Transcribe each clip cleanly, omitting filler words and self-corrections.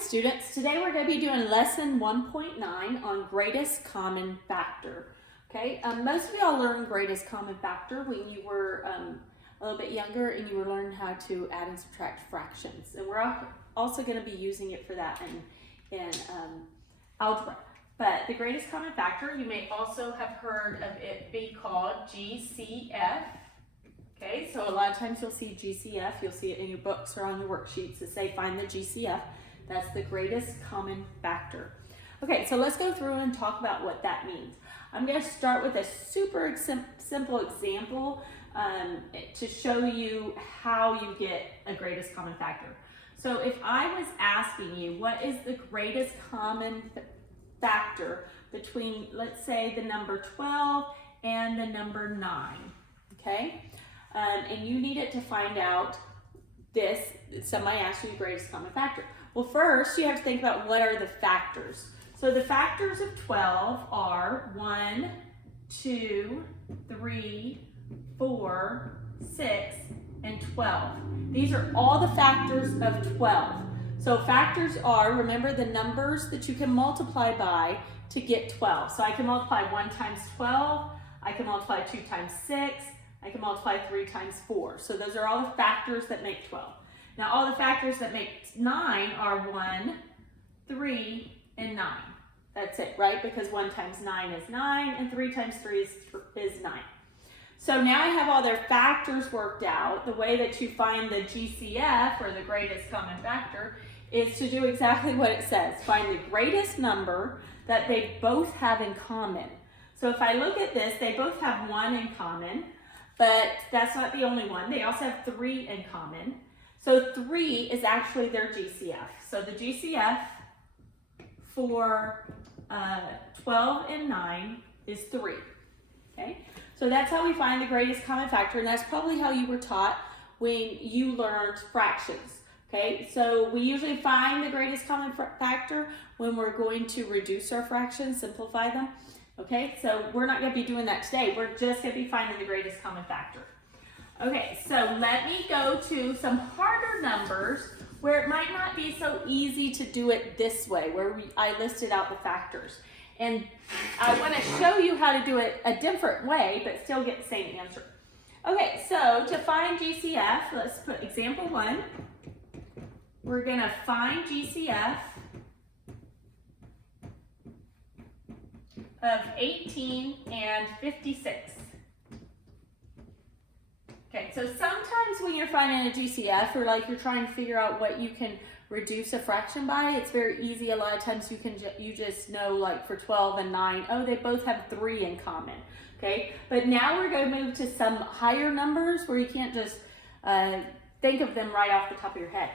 students, today we're going to be doing lesson 1.9 on greatest common factor. Okay, most of y'all learned greatest common factor when you were a little bit younger and you were learning how to add and subtract fractions. And we're also going to be using it for that in algebra. But the greatest common factor, you may also have heard of it be called GCF. Okay, so a lot of times you'll see GCF, you'll see it in your books or on your worksheets that say find the GCF. That's the greatest common factor. Okay, so let's go through and talk about what that means. I'm going to start with a super simple example to show you how you get a greatest common factor. So if I was asking you what is the greatest common factor between, let's say, the number 12 and the number 9, okay? And you needed to find out this, somebody asked you the greatest common factor. Well, first you have to think about what are the factors. So the factors of 12 are 1, 2, 3, 4, 6, and 12. These are all the factors of 12. So factors are, remember, the numbers that you can multiply by to get 12. So I can multiply 1 times 12, I can multiply 2 times 6, I can multiply 3 times 4. So those are all the factors that make 12. Now all the factors that make 9 are 1, 3, and 9. That's it, right? Because 1 times 9 is 9, and 3 times 3 is 9. So now I have all their factors worked out. The way that you find the GCF, or the greatest common factor, is to do exactly what it says. Find the greatest number that they both have in common. So if I look at this, they both have 1 in common, but that's not the only one. They also have 3 in common. So 3 is actually their GCF. So the GCF for 12 and 9 is 3, okay? So that's how we find the greatest common factor, and that's probably how you were taught when you learned fractions, okay? So we usually find the greatest common factor when we're going to reduce our fractions, simplify them, okay? So we're not gonna be doing that today. We're just gonna be finding the greatest common factor. Okay, so let me go to some harder numbers where it might not be so easy to do it this way, where I listed out the factors. And I want to show you how to do it a different way, but still get the same answer. Okay, so to find GCF, let's put example 1. We're going to find GCF of 18 and 56. Okay, so sometimes when you're finding a GCF, or like you're trying to figure out what you can reduce a fraction by, it's very easy. A lot of times you just know, like for 12 and 9, oh, they both have 3 in common, okay? But now we're going to move to some higher numbers where you can't just think of them right off the top of your head.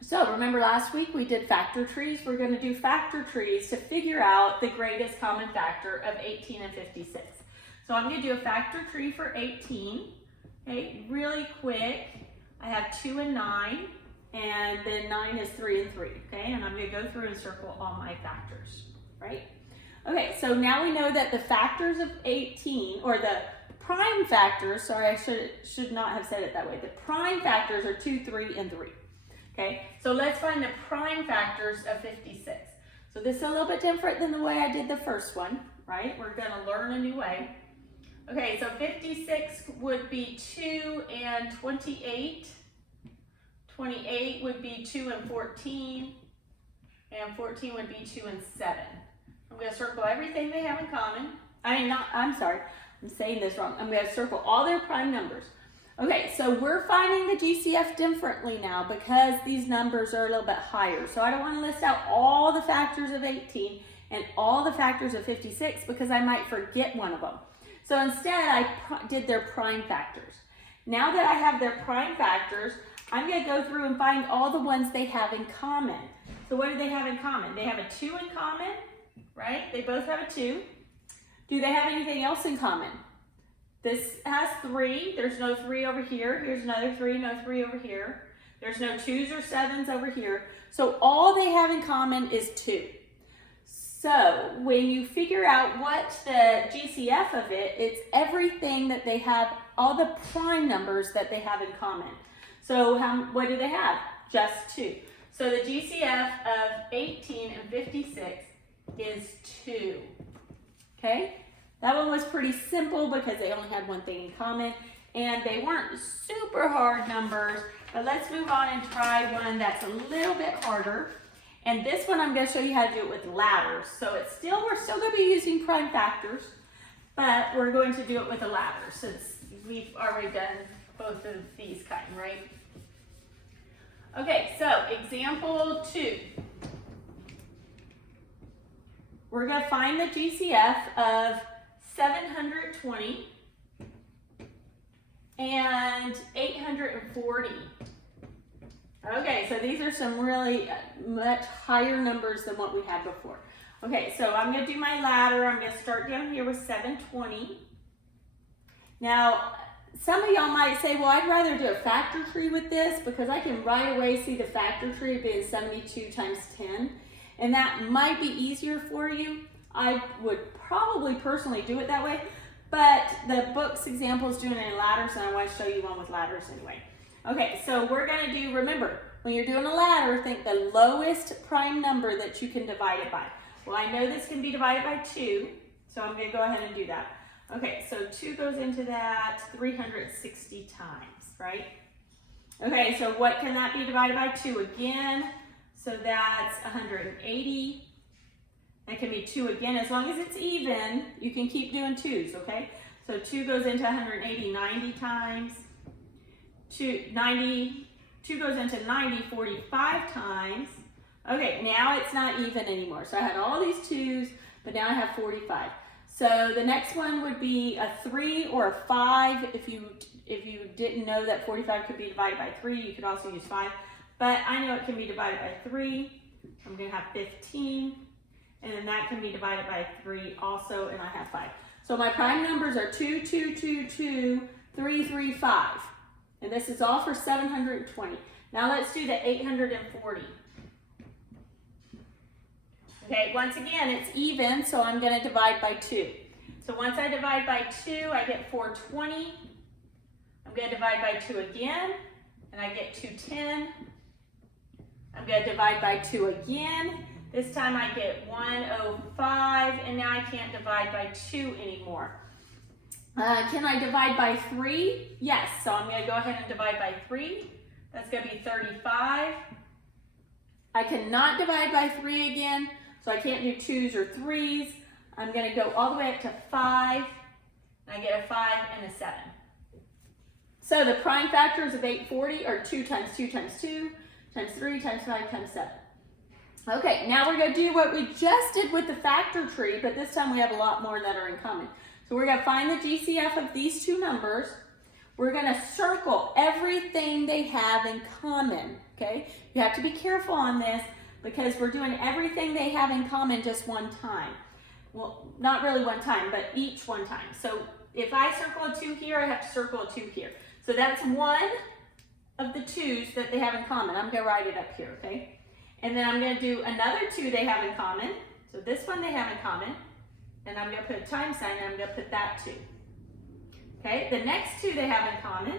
So remember last week we did factor trees. We're going to do factor trees to figure out the greatest common factor of 18 and 56. So I'm going to do a factor tree for 18. Okay, really quick. I have 2 and 9, and then 9 is 3 and 3, okay? And I'm going to go through and circle all my factors, right? Okay, so now we know that the factors of 18, or the prime factors, sorry, I should not have said it that way. The prime factors are 2, 3, and 3, okay? So let's find the prime factors of 56. So this is a little bit different than the way I did the first one, right? We're going to learn a new way. Okay, so 56 would be 2 and 28. 28 would be 2 and 14. And 14 would be 2 and 7. I'm going to circle everything they have in common. I'm saying this wrong. I'm going to circle all their prime numbers. Okay, so we're finding the GCF differently now because these numbers are a little bit higher. So I don't want to list out all the factors of 18 and all the factors of 56 because I might forget one of them. So instead, I did their prime factors. Now that I have their prime factors, I'm going to go through and find all the ones they have in common. So what do they have in common? They have a 2 in common, right? They both have a 2. Do they have anything else in common? This has 3. There's no 3 over here. Here's another 3, no 3 over here. There's no 2s or 7s over here. So all they have in common is 2. So when you figure out what the GCF of it, it's everything that they have, all the prime numbers that they have in common. So what do they have? Just 2. So the GCF of 18 and 56 is 2. Okay? That one was pretty simple because they only had one thing in common, and they weren't super hard numbers. But let's move on and try one that's a little bit harder. And this one I'm going to show you how to do it with ladders. So we're still going to be using prime factors, but we're going to do it with a ladder since we've already done both of these kind, right? Okay, so example 2. We're going to find the GCF of 720 and 840. Okay, so these are some really much higher numbers than what we had before. Okay, so I'm going to do my ladder. I'm going to start down here with 720. Now, some of y'all might say, well, I'd rather do a factor tree with this because I can right away see the factor tree being 72 times 10. And that might be easier for you. I would probably personally do it that way, but the book's example is doing it in ladders, and I want to show you one with ladders anyway. Okay, so we're going to do, remember, when you're doing a ladder, think the lowest prime number that you can divide it by. Well, I know this can be divided by 2, so I'm going to go ahead and do that. Okay, so 2 goes into that 360 times, right? Okay, so what can that be divided by 2 again? So that's 180. That can be 2 again. As long as it's even, you can keep doing 2s, okay? So 2 goes into 180 90 times. 2 goes into 90 45 times. Okay, now it's not even anymore. So I had all these 2s, but now I have 45. So the next one would be a 3 or a 5. If you didn't know that 45 could be divided by 3, you could also use 5. But I know it can be divided by 3. I'm going to have 15. And then that can be divided by 3 also, and I have 5. So my prime numbers are 2, 2, 2, 2, 3, 3, 5. And this is all for 720. Now let's do the 840. Okay, once again, it's even, so I'm going to divide by 2. So once I divide by 2, I get 420. I'm going to divide by 2 again, and I get 210. I'm going to divide by 2 again. This time I get 105, and now I can't divide by 2 anymore. Can I divide by 3? Yes, so I'm going to go ahead and divide by 3. That's going to be 35. I cannot divide by 3 again, so I can't do 2s or 3s. I'm going to go all the way up to 5, and I get a 5 and a 7. So the prime factors of 840 are 2 times 2 times 2 times 3 times 5 times 7. Okay, now we're going to do what we just did with the factor tree, but this time we have a lot more that are in common. So we're going to find the GCF of these two numbers. We're going to circle everything they have in common, okay? You have to be careful on this because we're doing everything they have in common just one time. Well, not really one time, but each one time. So if I circle a 2 here, I have to circle a 2 here. So that's one of the 2s that they have in common. I'm going to write it up here, okay? And then I'm going to do another 2 they have in common. So this one they have in common. And I'm going to put a time sign, and I'm going to put that 2. Okay, the next 2 they have in common.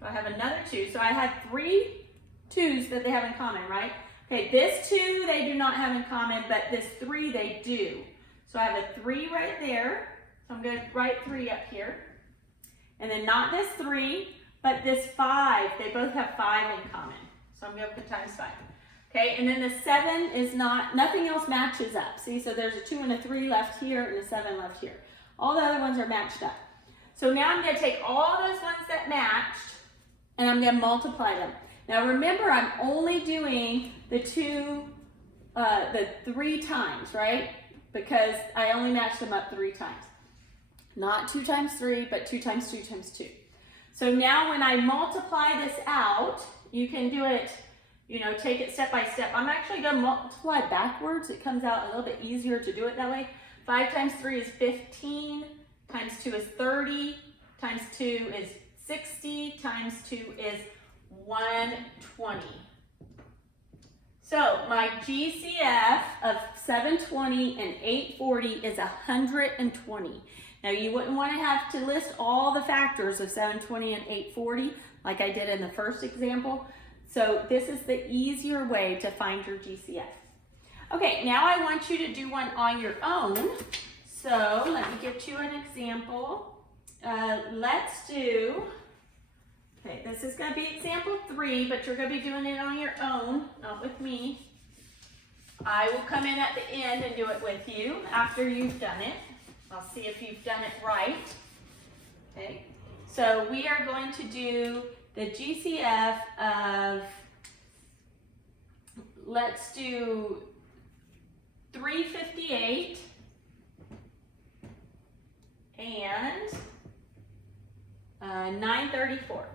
So I have another 2. So I had 3 2s that they have in common, right? Okay, this 2 they do not have in common, but this 3 they do. So I have a 3 right there. So I'm going to write 3 up here. And then not this 3, but this 5. They both have 5 in common. So I'm going to put times 5. Okay, and then the 7 is not, nothing else matches up. See, so there's a 2 and a 3 left here and a 7 left here. All the other ones are matched up. So now I'm going to take all those ones that matched and I'm going to multiply them. Now remember, I'm only doing the 3 times, right? Because I only matched them up 3 times. Not 2 times 3, but 2 times 2 times 2. So now when I multiply this out, you can do it, you know, take it step by step. I'm actually going to multiply backwards. It comes out a little bit easier to do it that way. 5 times 3 is 15, times 2 is 30, times 2 is 60, times 2 is 120. So my GCF of 720 and 840 is 120. Now you wouldn't want to have to list all the factors of 720 and 840 like I did in the first example. So this is the easier way to find your GCF. Okay, now I want you to do one on your own. So let me get you an example. Let's do, okay, this is going to be example 3, but you're going to be doing it on your own, not with me. I will come in at the end and do it with you after you've done it. I'll see if you've done it right. Okay, so we are going to do the GCF of, let's do 358 and 934.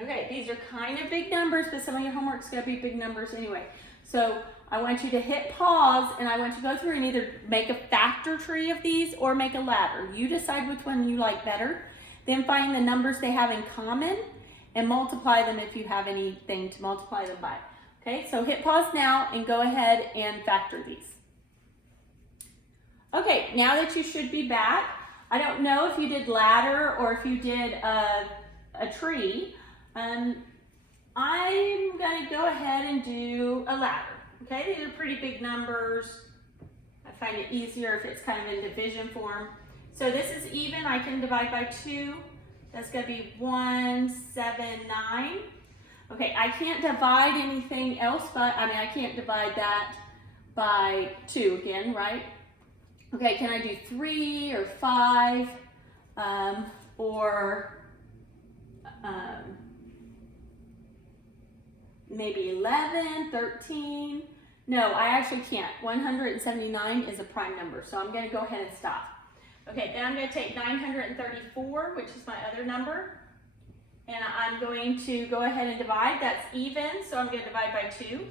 Okay, these are kind of big numbers, but some of your homework's going to be big numbers anyway. So I want you to hit pause, and I want you to go through and either make a factor tree of these or make a ladder. You decide which one you like better. Then find the numbers they have in common and multiply them if you have anything to multiply them by. Okay, so hit pause now and go ahead and factor these. Okay, now that you should be back, I don't know if you did ladder or if you did a tree. I'm going to go ahead and do a ladder. Okay, these are pretty big numbers. I find it easier if it's kind of in division form. So this is even. I can divide by 2. That's going to be 179. Okay, I can't divide anything else, but I can't divide that by 2 again, right? Okay, can I do 3 or 5 or maybe 11, 13? No, I actually can't. 179 is a prime number, so I'm going to go ahead and stop. Okay, then I'm going to take 934, which is my other number, and I'm going to go ahead and divide. That's even, so I'm going to divide by 2,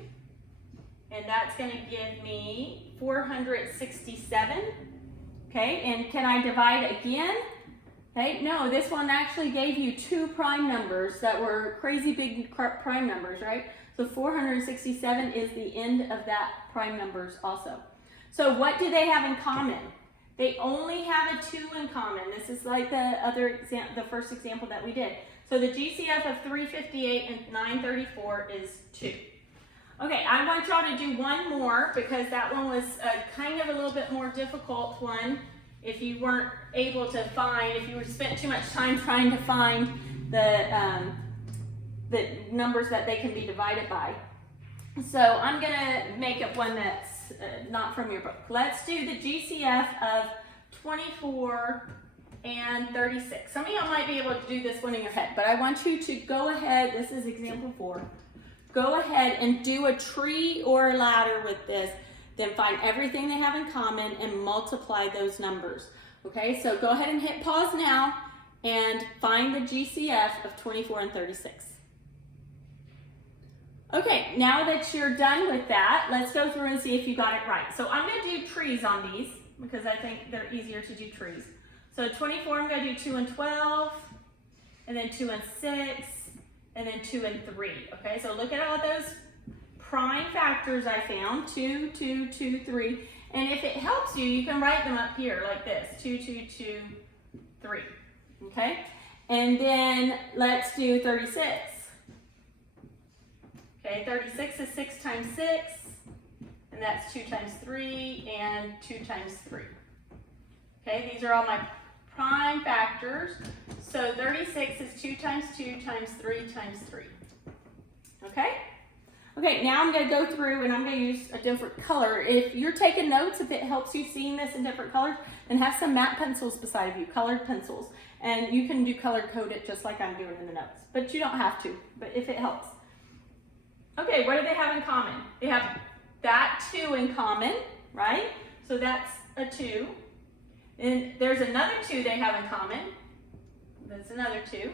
and that's going to give me 467. Okay, and can I divide again? Okay, no, this one actually gave you 2 prime numbers that were crazy big prime numbers, right? So 467 is the end of that prime numbers also. So what do they have in common? They only have a 2 in common. This is like the first example that we did. So the GCF of 358 and 934 is 2. Okay, I want y'all to do one more because that one was kind of a little bit more difficult one. If you weren't able to find, if you spent too much time trying to find the numbers that they can be divided by. So I'm going to make up one that's not from your book. Let's do the GCF of 24 and 36. Some of y'all might be able to do this one in your head, but I want you to go ahead. This is example 4. Go ahead and do a tree or a ladder with this. Then find everything they have in common and multiply those numbers. Okay, so go ahead and hit pause now and find the GCF of 24 and 36. Okay, now that you're done with that, let's go through and see if you got it right. So I'm going to do trees on these because I think they're easier to do trees. So 24, I'm going to do 2 and 12, and then 2 and 6, and then 2 and 3. Okay, so look at all those prime factors I found, 2, 2, 2, 3. And if it helps you, you can write them up here like this, 2, 2, 2, 3. Okay, and then let's do 36. Okay, 36 is 6 times 6, and that's 2 times 3, and 2 times 3. Okay, these are all my prime factors. So 36 is 2 times 2 times 3 times 3. Okay? Okay, now I'm going to go through and I'm going to use a different color. If you're taking notes, if it helps you seeing this in different colors, then have some matte pencils beside of you, colored pencils. And you can do color code it just like I'm doing in the notes. But you don't have to, but if it helps. Okay, what do they have in common? They have that 2 in common, right? So that's a 2. And there's another 2 they have in common. That's another 2.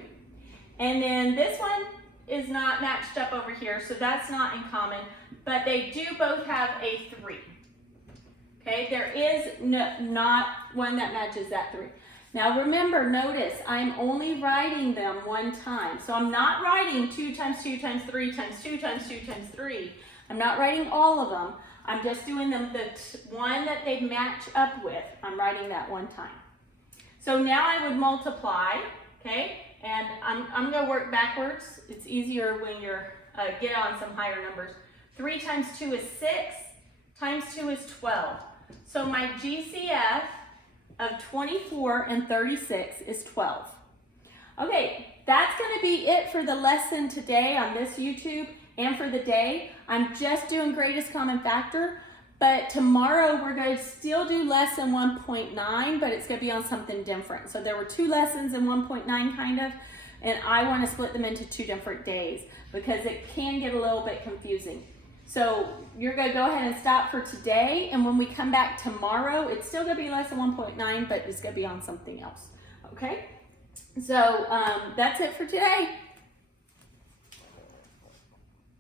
And then this one is not matched up over here, so that's not in common. But they do both have a 3. Okay, there is not one that matches that 3. Now remember, notice, I'm only writing them one time. So I'm not writing 2 times 2 times 3 times 2 times 2 times 3. I'm not writing all of them. I'm just doing them the one that they match up with. I'm writing that one time. So now I would multiply, okay? And I'm going to work backwards. It's easier when you're get on some higher numbers. 3 times 2 is 6, times 2 is 12. So my GCF of 24 and 36 is 12. Okay, that's going to be it for the lesson today on this YouTube and for the day. I'm just doing greatest common factor, but tomorrow we're going to still do lesson 1.9, but it's going to be on something different. So there were 2 lessons in 1.9 kind of, and I want to split them into 2 different days because it can get a little bit confusing. So you're going to go ahead and stop for today, and when we come back tomorrow, it's still going to be lesson 1.9, but it's going to be on something else. Okay? So that's it for today.